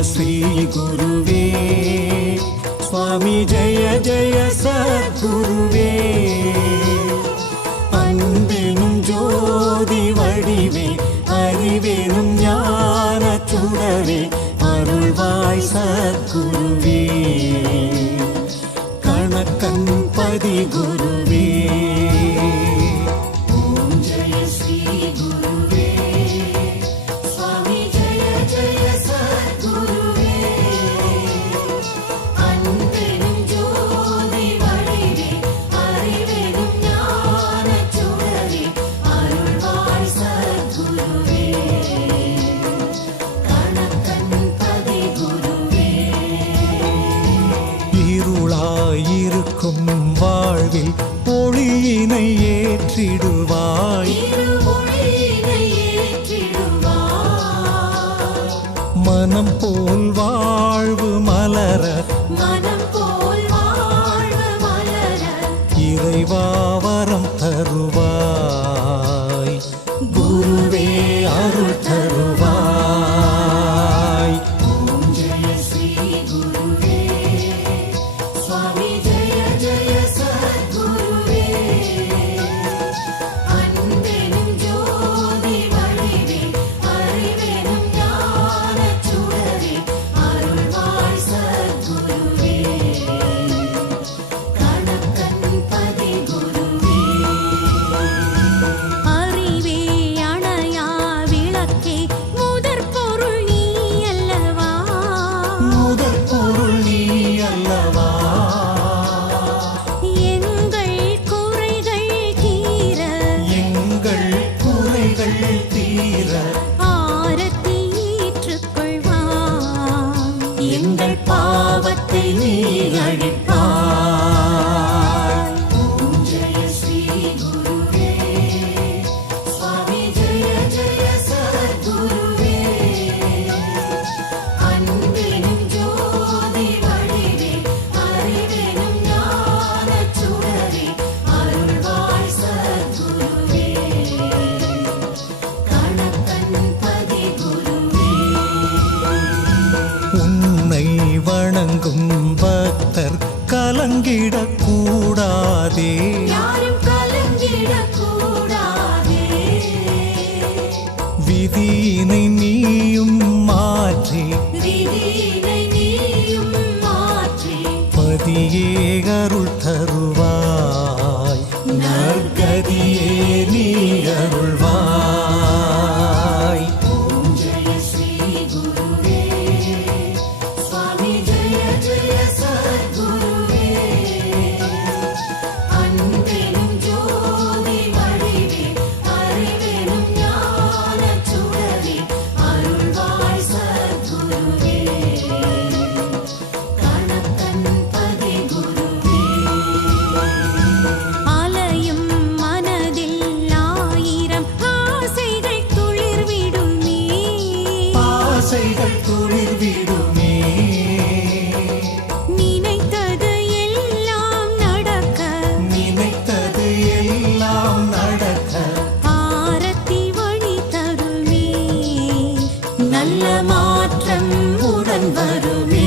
श्री गुरुवे स्वामी जय जय सद्गुरुवे அன்பெனும் ஜோதி வடிவே அறிவெனும் ஞான சுடரே அருள்வாய் சத்குருவே கணக்கன் பதி குருவே வாழ்வில் ஒளியினை ஏற்றிடுவாய் மனம் போல் வாழ்வு மலர இறைவா வரம் தருவாய் குருவே அருள் தருவாய் எங்கள் பாவத்தை நீ அழிப்பாய் ஜெய ஸ்ரீ குருவே சுவாமி ஜெய ஜெய சத்குருவே அன்பெனும் ஜோதி வடிவே அறிவெனும் ஞான சுடரே அருள்வாய் சத்குருவே கணக்கன் பதி குருவே வணங்கும் பக்தர் கலங்கிடக் கூடாதே விதியினை நீயும் மாற்றி பதியே அருள் தருவாய் நற்கதியே நீ அருள்வாய் துளிர்விடுமே நினைத்தது எல்லாம் நடக்க ஆரத்தி வழி தருமே நல்ல மாற்றம் உடன் வருமே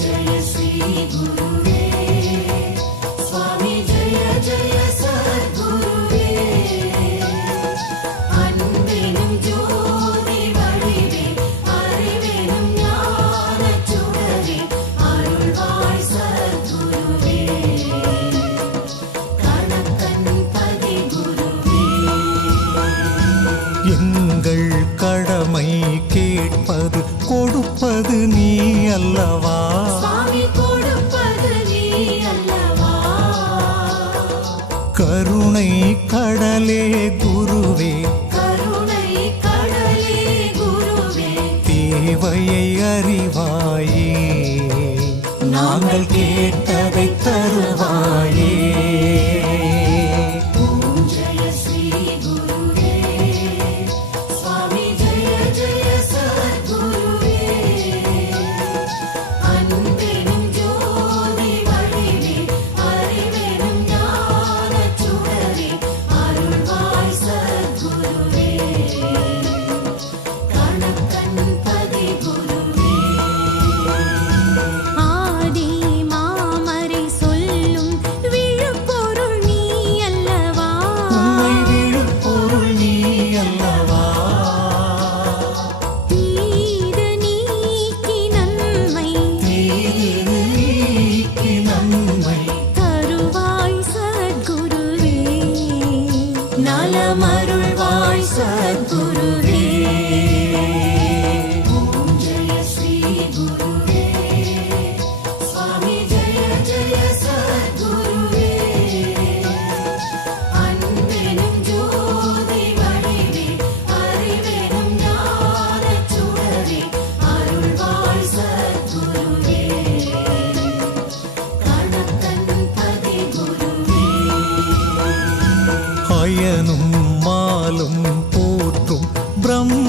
ஜெய ஸ்ரீ குருவே சுவாமி ஜெய ஜெய சத்குருவே அன்பெனும் ஜோதி வடிவே அறிவெனும் ஞான சுடரே அருள்வாய் சத்குருவே கணக்கன் பதி குருவே எங்கள் கடமை கேட்பது கொடுப்பது நீ அல்லவா கருணை கடலே குருவே தேவையை அறிவாயே நாங்கள் கேட்டதை தருவாயே ஜெய ஸ்ரீ குருவே சுவாமி ஜெய ஜெய சத்குருவே அன்பெனும் ஜோதி வடிவே அறிவெனும் ஞான சுடரே அருள்வாய் சத்குருவே கணக்கன்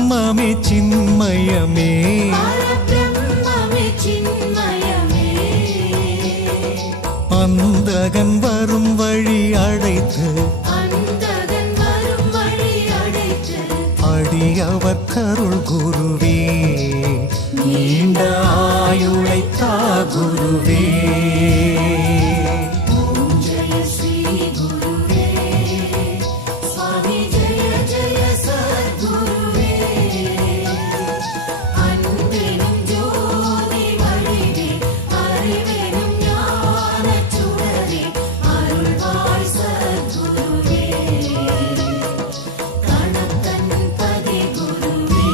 பரபிரம்மமே சின்மயமே பரபிரம்மமே சின்மயமே அந்தகன் வரும் வழி அடைத்து அந்தகன் வரும் வழி அடைத்து அடியவர் கருள் குருவே நீண்ட ஆயுளை தா குருவே ஓம் ஜெய ஸ்ரீ குருவே சுவாமி ஜெய ஜெய சத்குருவே அன்பெனும் ஜோதி வடிவே அறிவெனும் ஞானச் சுடரே அருள்வாய் சத்குருவே கணக்கன் பதி குருவே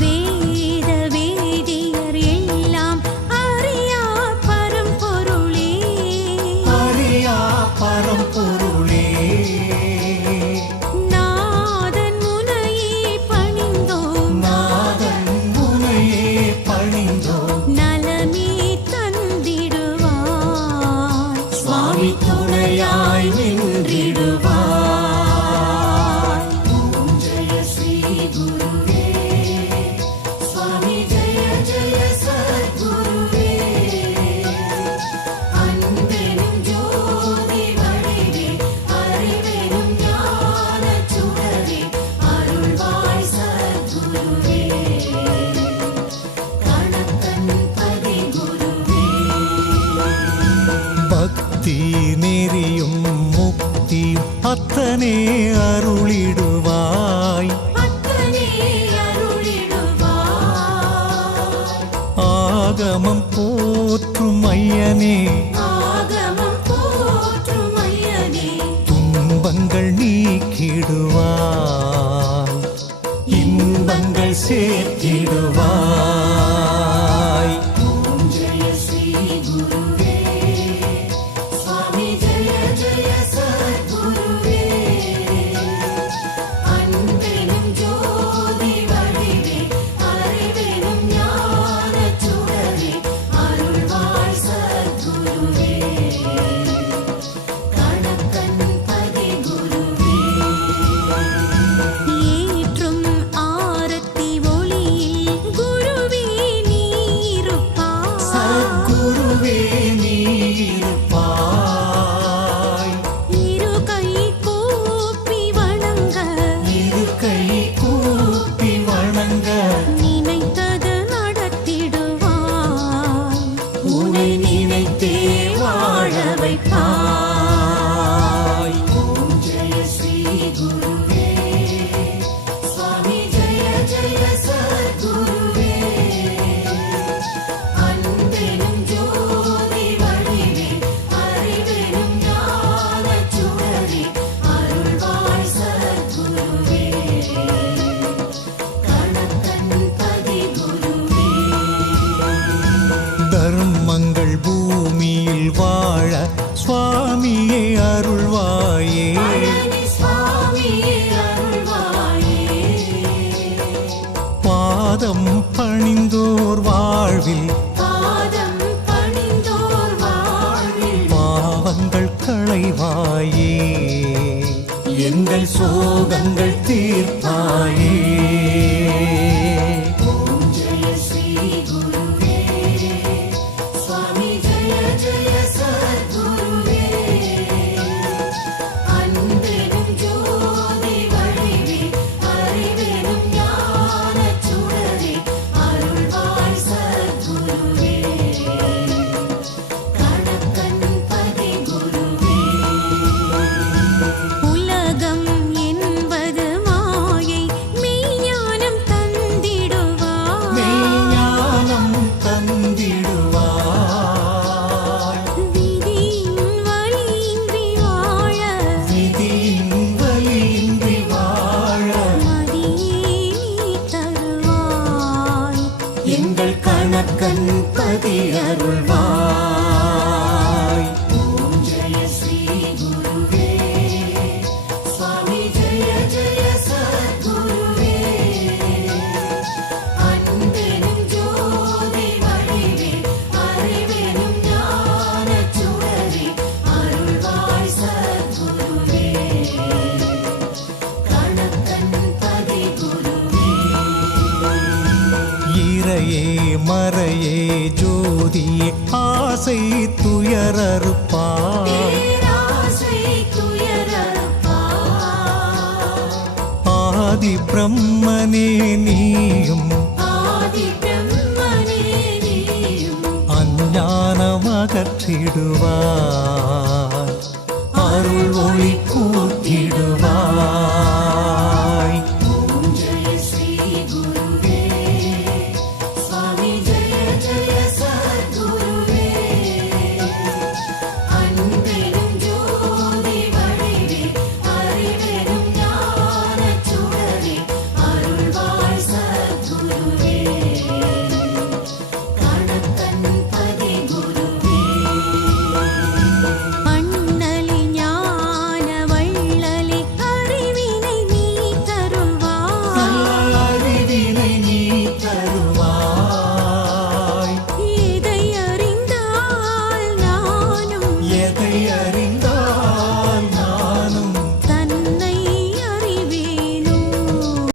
வேத வேதியர் எல்லாம் அறியா பரம்பொருளே அறியா பரம்பொருளே நாதன் முனையே பணிந்தோம் நாதன் முனையே பணிந்தோம் நலமே தந்திடுவார் சுவாமி துணையாய் நின்றிடுவார் ஓம் ஜெய ஸ்ரீ குருவே சுவாமி ஜெய ஜெய சத்குருவே அன்பெனும் ஜோதி வடிவே அறிவெனும் ஞானச் சுடரே அருள்வாய் சத்குருவே கணக்கன் பதி குருவே பக்தி நெறியும் முக்தியும் அத்தனே அருளிடுவாய் அத்தனே அருளிடுவாய் ஆகமம் போற்றும் ஐயனே ஆகமம் போற்றும் ஐயனே துன்பங்கள் நீக்கிடுவாய் இன்பங்கள் சேர்த்திடுவாய் ஓம் ஜெய ஸ்ரீ குருவே சுவாமி ஜெய ஜெய சத்குருவே அன்பெனும் ஜோதி வடிவே அறிவெனும் ஞானச் சுடரே அருள்வாய் சத்குருவே கணக்கன் பதி குருவே ஏற்றும் ஆரத்தி ஒளியில் குருவே நீ இருப்பாய் சத்குருவே நீ இருப்பாய் இரு கை கூப்பி வணங்க இரு கை கூப்பி வணங்க நினைத்தது நடத்திடுவாய் உன்னை நினைத்தே வாழ வைப்பாய் ஓம் ஜெய ஸ்ரீ குருவே சுவாமி ஜெய ஜெய சத்குருவே அன்பெனும் ஜோதி வடிவே அறிவெனும் ஞானச் சுடரே அருள்வாய் சத்குருவே கணக்கன் பதி குருவே தர்மங்கள் பூமியில் வாழ சுவாமியே அருள்வாயே பழனி சுவாமியே அருள்வாயே பாதம் பணிந்தோர் வாழ்வில் பாதம் பணிந்தோர் வாழ்வில் பாவங்கள் களைவாயே எங்கள் சோகங்கள் தீர்ப்பாயே ஓம் ஜெய ஸ்ரீ குருவே சுவாமி ஜெய ஜெய சத்குருவே அன்பெனும் ஜோதி வடிவே அறிவெனும் ஞானச் சுடரே அருள்வாய் சத்குருவே கணக்கன் பதி குருவே உலகம் என்பது மாயை மெய்ஞானம் தந்திடுவாய் மெய்ஞானம் தந்திடுவாய் விதியின் வழியின்றி வாழ விதியின் வழியின்றி வாழ மதியே நீ தருவாய் எங்கள் கணக்கன் பதி அருள்வாய் ஓம் ஜெய ஸ்ரீ குருவே சுவாமி ஜெய ஜெய சத்குருவே அன்பெனும் ஜோதி வடிவே அறிவெனும் ஞானச் சுடரே அருள்வாய் சத்குருவே கணக்கன் பதி இறையே மறையே ஜோதியே ஆசை துயரறுப்பாய் பேராசை துயரறுப்பாய். ஆதி பிரம்மனே நீயும் ஆதி பிரம்மனே நீயும் அஞ்ஞானம் அகற்றிடுவாய் அருள் ஒளி கூட்டிடுவாய்